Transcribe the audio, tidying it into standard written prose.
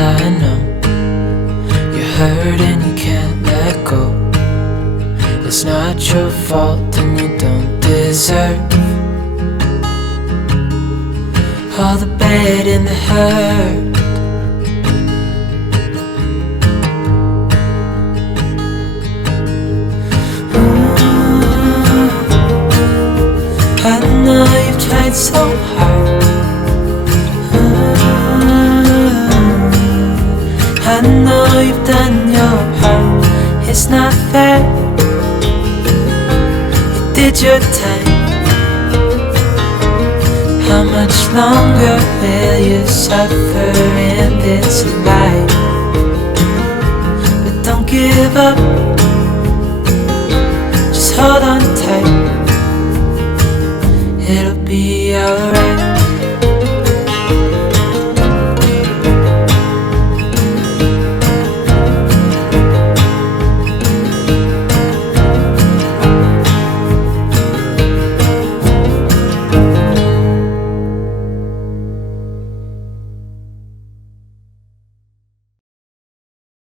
I know you're hurt and you can't let go. It's not your fault and you don't deserve all the bad and the hurt. I know you've tried so hard. I know you've done your part. It's not fair. You did your time. How much longer will you suffer in this life? But don't give up. Just hold on tight. It'll be alright.